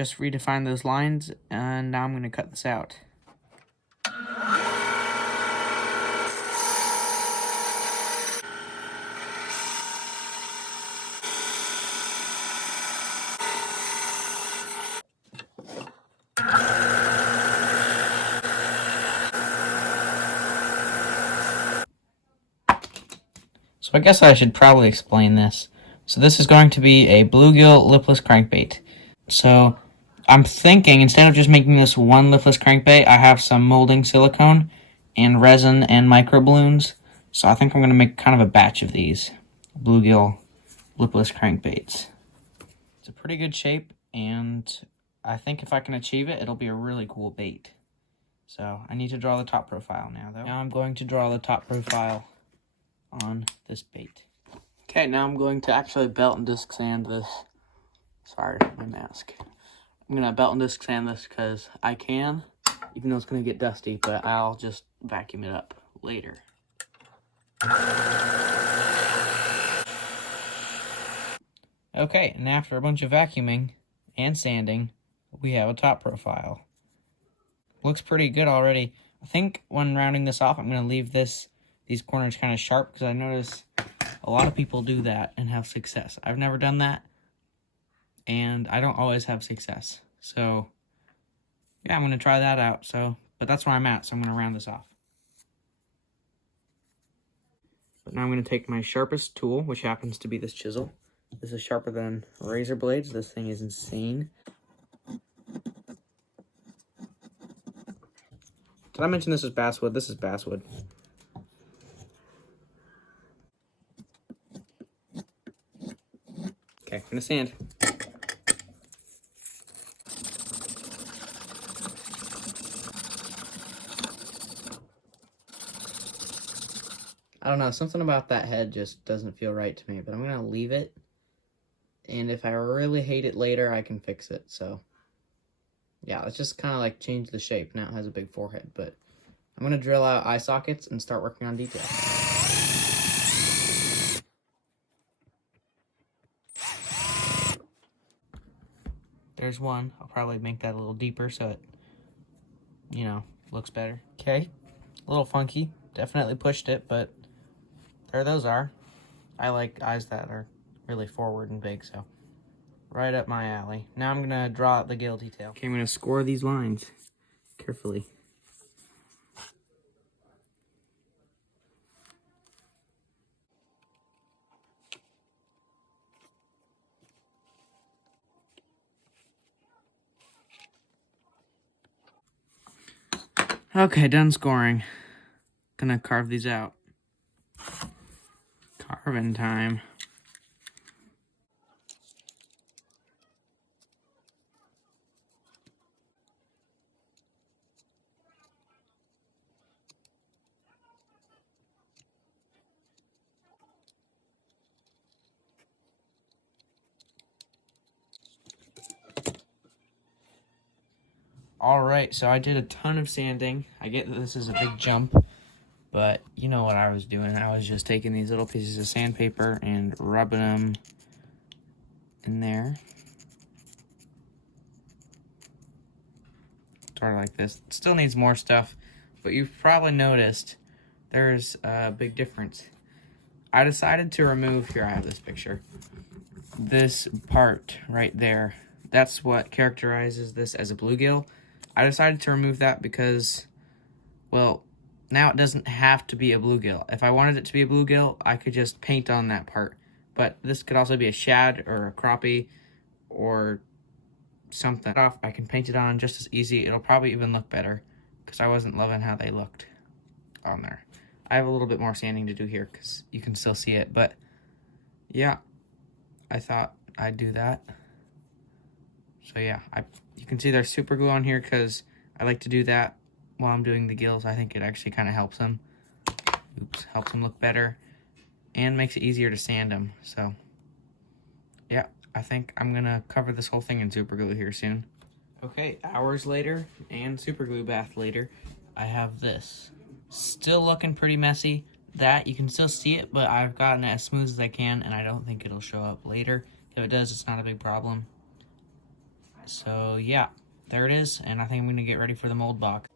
just redefined those lines, and now I'm going to cut this out. So I guess I should probably explain this. So this is going to be a Bluegill Lipless crankbait. So I'm thinking, instead of just making this one lipless crankbait, I have some molding silicone and resin and micro balloons. So I think I'm going to make kind of a batch of these Bluegill Lipless crankbaits. It's a pretty good shape, and I think if I can achieve it, it'll be a really cool bait. So I need to draw the top profile now, though. Now I'm going to draw the top profile on this bait. Okay, now I'm going to actually belt and disc sand this. Sorry, my mask. I'm going to belt and disc sand this because I can, even though it's going to get dusty, but I'll just vacuum it up later. Okay, and after a bunch of vacuuming and sanding, we have a top profile. Looks pretty good already. I think when rounding this off, I'm going to leave these corners kind of sharp because I notice a lot of people do that and have success. I've never done that, and I don't always have success. So, yeah, I'm going to try that out. But that's where I'm at, so I'm going to round this off. But now I'm going to take my sharpest tool, which happens to be this chisel. This is sharper than razor blades. This thing is insane. Did I mention this is basswood? This is basswood. Okay, I'm gonna sand. I don't know, something about that head just doesn't feel right to me, but I'm gonna leave it. And if I really hate it later, I can fix it, so. Yeah, let's just kind of like change the shape. Now it has a big forehead, but I'm going to drill out eye sockets and start working on detail. There's one. I'll probably make that a little deeper so it, looks better. Okay, a little funky. Definitely pushed it, but there those are. I like eyes that are really forward and big, so. Right up my alley. Now I'm going to draw out the gill detail. Okay, I'm going to score these lines carefully. Okay, done scoring. Gonna carve these out. Carving time. Alright, so I did a ton of sanding. I get that this is a big jump, but you know what I was doing. I was just taking these little pieces of sandpaper and rubbing them in there. Sort of like this. It still needs more stuff, but you've probably noticed there's a big difference. I decided to remove, here I have this picture, this part right there. That's what characterizes this as a bluegill. I decided to remove that because, well, now it doesn't have to be a bluegill. If I wanted it to be a bluegill, I could just paint on that part. But this could also be a shad or a crappie or something. I can paint it on just as easy. It'll probably even look better because I wasn't loving how they looked on there. I have a little bit more sanding to do here because you can still see it. But, yeah, I thought I'd do that. So yeah, you can see there's super glue on here because I like to do that while I'm doing the gills. I think it actually kind of helps them. Helps them look better and makes it easier to sand them. So yeah, I think I'm going to cover this whole thing in super glue here soon. Okay, hours later and super glue bath later, I have this. Still looking pretty messy. That, you can still see it, but I've gotten it as smooth as I can and I don't think it'll show up later. If it does, it's not a big problem. So yeah, there it is, and I think I'm gonna get ready for the mold box.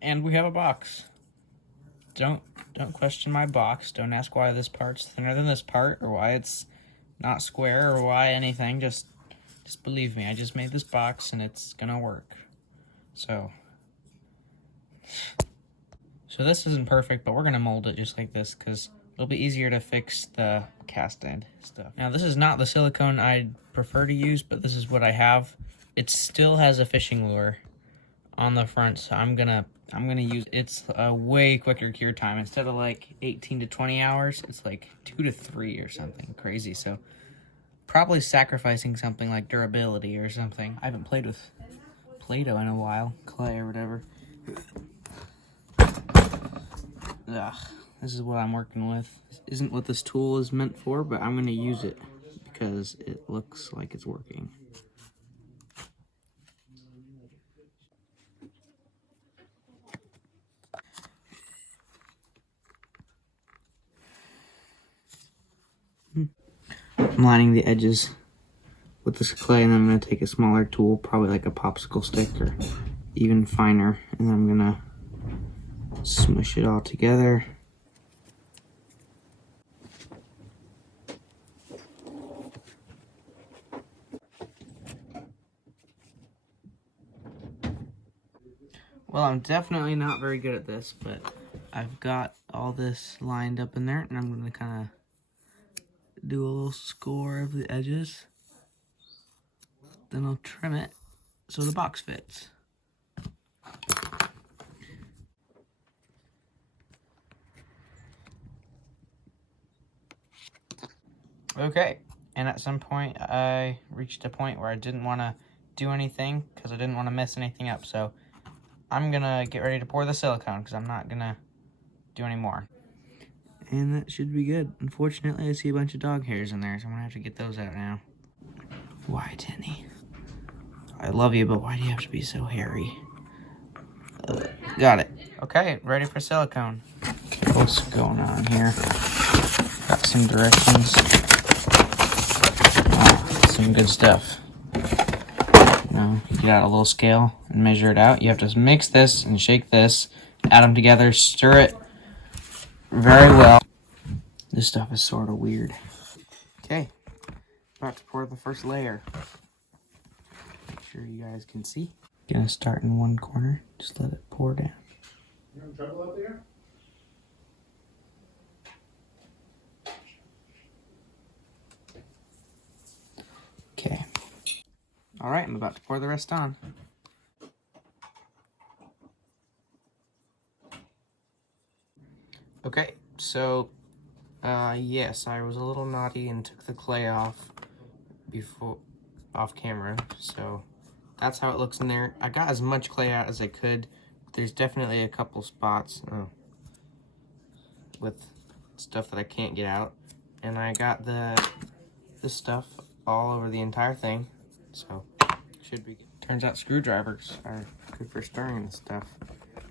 And we have a box. Don't question my box. Don't ask why this part's thinner than this part, or why it's not square, or why anything. Just believe me. I just made this box, and it's gonna work. So this isn't perfect, but we're gonna mold it just like this because it'll be easier to fix the cast end stuff. Now, this is not the silicone I'd prefer to use, but this is what I have. It still has a fishing lure on the front, so I'm gonna use it's a way quicker cure time. Instead of like 18 to 20 hours, it's like 2 to 3 or something crazy. So probably sacrificing something like durability or something. I haven't played with Play-Doh in a while, clay or whatever. Ugh, this is what I'm working with. This isn't what this tool is meant for, but I'm gonna use it because it looks like it's working. I'm lining the edges with this clay, and then I'm going to take a smaller tool, probably like a popsicle stick or even finer, and then I'm going to smush it all together. Well, I'm definitely not very good at this, but I've got all this lined up in there, and I'm going to kind of do a little score of the edges. Then I'll trim it so the box fits. Okay, and at some point I reached a point where I didn't want to do anything because I didn't want to mess anything up, so I'm gonna get ready to pour the silicone because I'm not gonna do any more. And that should be good. Unfortunately, I see a bunch of dog hairs in there, so I'm gonna have to get those out now. Why, Tenny? I love you, but why do you have to be so hairy? Got it. Okay, ready for silicone. What's going on here? Got some directions. Some good stuff. Now, you get out a little scale and measure it out. You have to mix this and shake this, add them together, stir it very well. This stuff is sort of weird. Okay, about to pour the first layer. Make sure you guys can see. Gonna start in one corner, just let it pour down. You having trouble out there? Okay. All right, I'm about to pour the rest on. Okay, so yes, I was a little naughty and took the clay off camera, so that's how it looks in there. I got as much clay out as I could. There's definitely a couple spots with stuff that I can't get out, and I got this stuff all over the entire thing, so should be good. Turns out screwdrivers are good for stirring this stuff.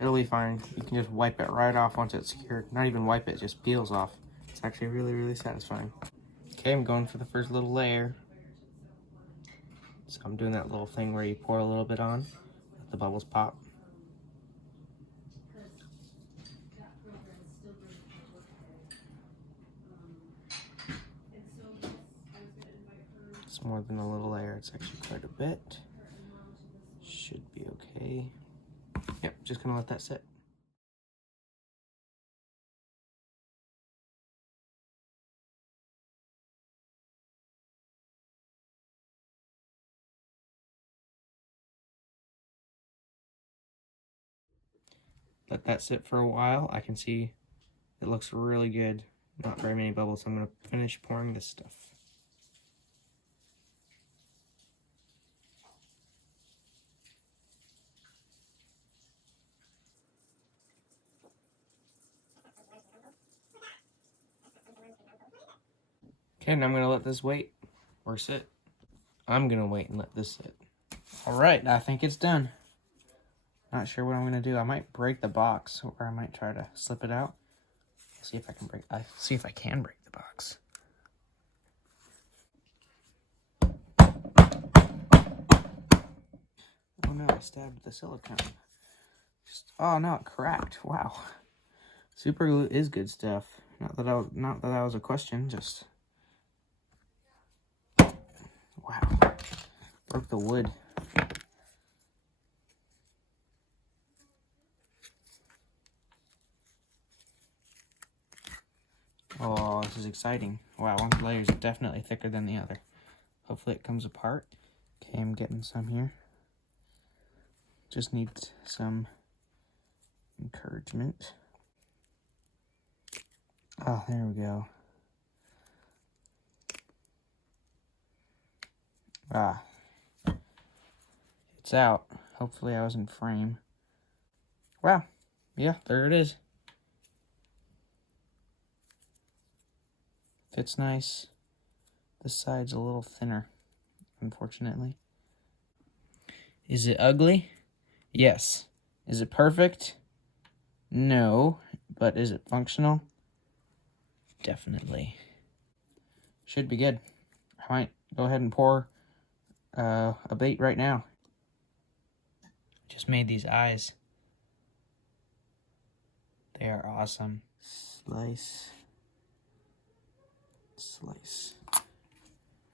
It'll be fine. You can just wipe it right off once it's secured. Not even wipe it, it just peels off. It's actually really, really satisfying. Okay, I'm going for the first little layer. So I'm doing that little thing where you pour a little bit on, let the bubbles pop. It's more than a little layer, it's actually quite a bit. Should be okay. Yep, just gonna let that sit. Let that sit for a while. I can see it looks really good. Not very many bubbles. I'm gonna finish pouring this stuff. Okay, now I'm gonna let this wait or sit. I'm gonna wait and let this sit. All right, I think it's done. Not sure what I'm gonna do. I might break the box, or I might try to slip it out. See if I can break. See if I can break the box. Oh no! I stabbed the silicone. Oh no! It cracked. Wow. Super glue is good stuff. Not that was a question. Just wow. Broke the wood. Oh, this is exciting. Wow, one layer is definitely thicker than the other. Hopefully it comes apart. Okay, I'm getting some here. Just need some encouragement. Oh, there we go. Ah. It's out. Hopefully I was in frame. Wow. Yeah, there it is. Fits nice. This side's a little thinner, unfortunately. Is it ugly? Yes. Is it perfect? No. But is it functional? Definitely. Should be good. I might go ahead and pour a bait right now. Just made these eyes. They are awesome. Slice. Slice.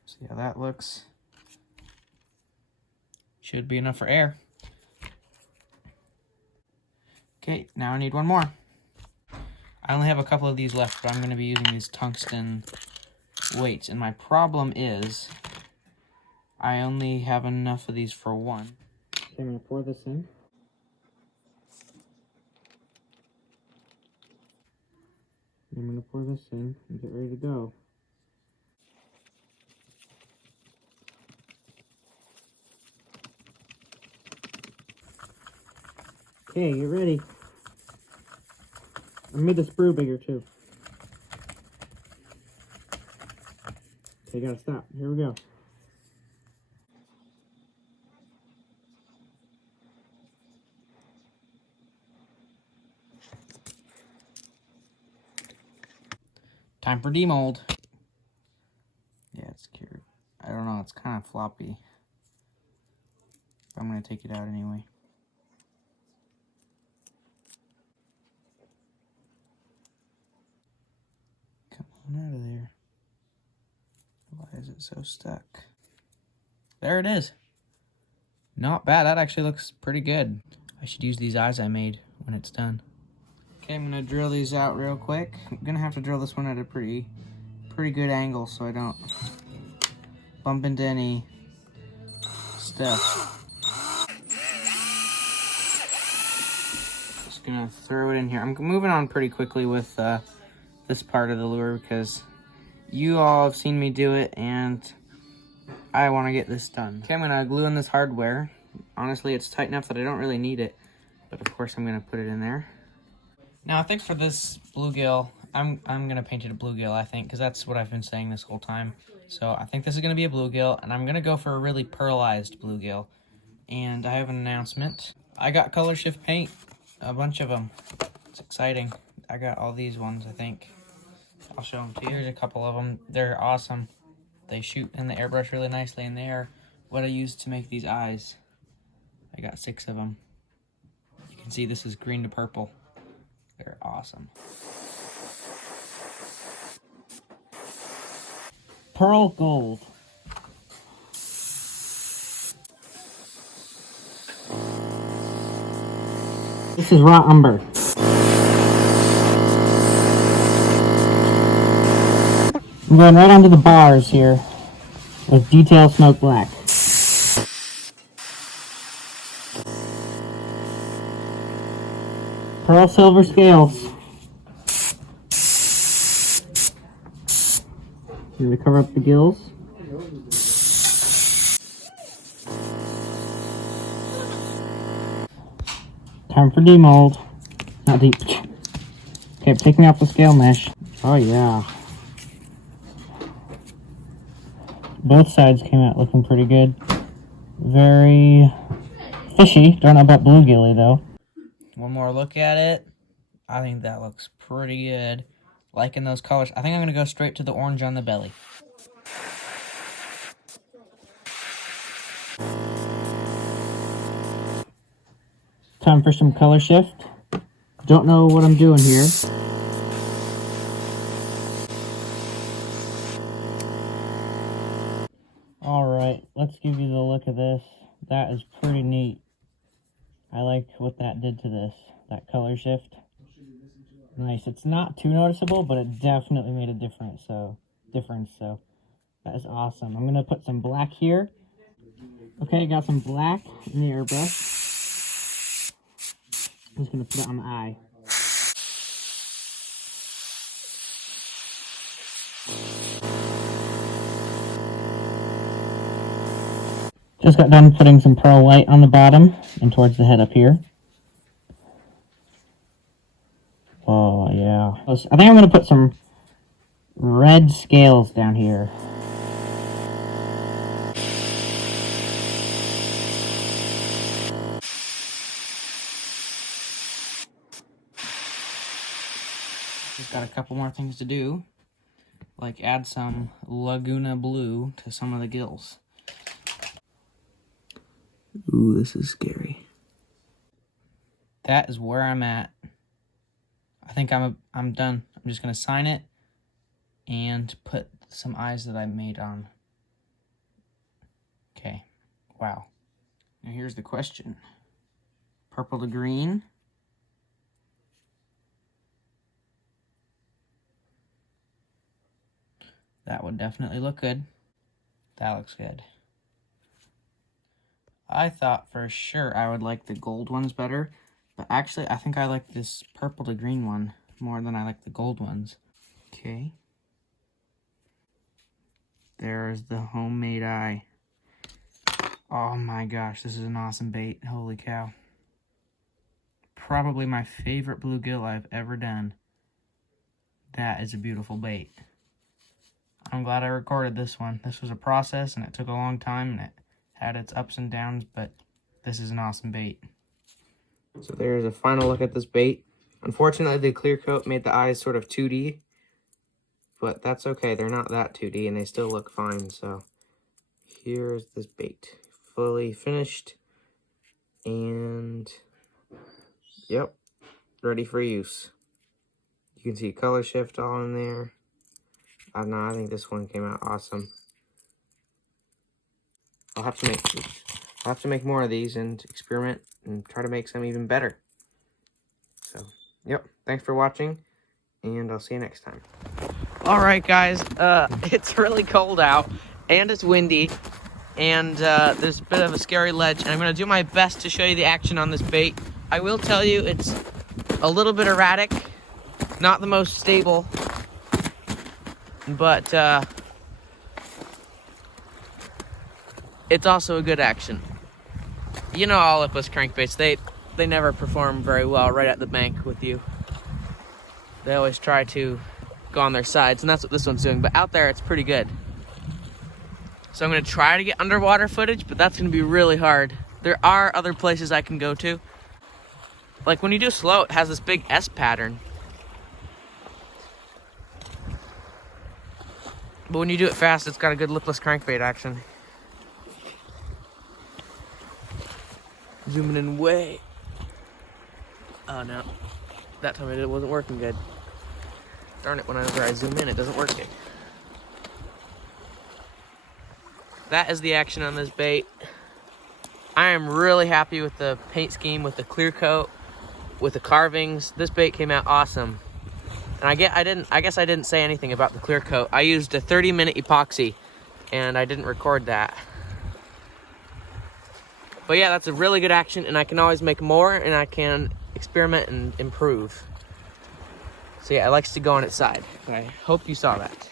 See how that looks. Should be enough for air. Okay, now I need one more. I only have a couple of these left, but I'm going to be using these tungsten weights. And my problem is I only have enough of these for one. Okay, I'm going to pour this in. I'm going to pour this in and get ready to go. Okay, get ready. I made the sprue bigger too. Okay, gotta stop. Here we go. Time for demold. Yeah, it's cured. I don't know, it's kind of floppy. But I'm gonna take it out anyway. Come on out of there. Why is it so stuck? There it is. Not bad. That actually looks pretty good. I should use these eyes I made when it's done. Okay, I'm gonna drill these out real quick. I'm gonna have to drill this one at a pretty good angle so I don't bump into any stuff. Just gonna throw it in here. I'm moving on pretty quickly with this part of the lure because you all have seen me do it and I want to get this done. Okay, I'm gonna glue in this hardware. Honestly, it's tight enough that I don't really need it, but of course I'm gonna put it in there. Now I think for this bluegill, I'm gonna paint it a bluegill, I think, because that's what I've been saying this whole time. So I think this is gonna be a bluegill, and I'm gonna go for a really pearlized bluegill. And I have an announcement. I got color shift paint, a bunch of them. It's exciting. I got all these ones, I think. I'll show them to you. Here's a couple of them. They're awesome. They shoot in the airbrush really nicely, and they are what I used to make these eyes. I got 6 of them. You can see this is green to purple. They're awesome. Pearl gold. This is raw umber. I'm going right onto the bars here with detail smoke black. Pearl silver scales. Here we cover up the gills. Time for demold. Not deep. Okay, I'm taking off the scale mesh. Oh yeah. Both sides came out looking pretty good. Very fishy. Don't know about bluegilly though. One more look at it. I think that looks pretty good. Liking those colors. I think I'm going to go straight to the orange on the belly. Time for some color shift. Don't know what I'm doing here. Alright, let's give you the look of this. That is pretty neat. I like what that did to this, that color shift. Nice. It's not too noticeable, but it definitely made a difference. So that is awesome. I'm gonna put some black here. Okay, got some black in the airbrush. I'm just gonna put it on the eye. Just got done putting some pearl white on the bottom and towards the head up here. Oh, yeah. I think I'm going to put some red scales down here. Just got a couple more things to do, like add some Laguna Blue to some of the gills. Ooh, this is scary. That is where I'm at. I think I'm done. I'm just gonna sign it and put some eyes that I made on. Okay. Wow. Now here's the question. Purple to green. That would definitely look good. That looks good. I thought for sure I would like the gold ones better, but actually I think I like this purple to green one more than I like the gold ones. Okay. There's the homemade eye. Oh my gosh, this is an awesome bait. Holy cow. Probably my favorite bluegill I've ever done. That is a beautiful bait. I'm glad I recorded this one. This was a process and it took a long time and it had its ups and downs, but this is an awesome bait. So there's a final look at this bait. Unfortunately, the clear coat made the eyes sort of 2D, but that's okay. They're not that 2D and they still look fine. So here's this bait, fully finished and yep, ready for use. You can see color shift all in there. I don't know, I think this one came out awesome. I'll have to make more of these and experiment and try to make some even better. So, yep, thanks for watching, and I'll see you next time. All right, guys, it's really cold out, and it's windy, and there's a bit of a scary ledge, and I'm going to do my best to show you the action on this bait. I will tell you it's a little bit erratic, not the most stable, but it's also a good action. You know all lipless crankbaits, they never perform very well right at the bank with you. They always try to go on their sides, and that's what this one's doing, but out there it's pretty good. So I'm going to try to get underwater footage, but that's going to be really hard. There are other places I can go to. Like when you do slow, it has this big S pattern. But when you do it fast, it's got a good lipless crankbait action. Zooming in way. Oh no, that time it wasn't working good. Darn it, whenever I zoom in, it doesn't work good. That is the action on this bait. I am really happy with the paint scheme, with the clear coat, with the carvings. This bait came out awesome. And I guess I didn't say anything about the clear coat. I used a 30-minute epoxy, and I didn't record that. But yeah, that's a really good action, and I can always make more, and I can experiment and improve. So yeah, it likes to go on its side. I hope you saw that.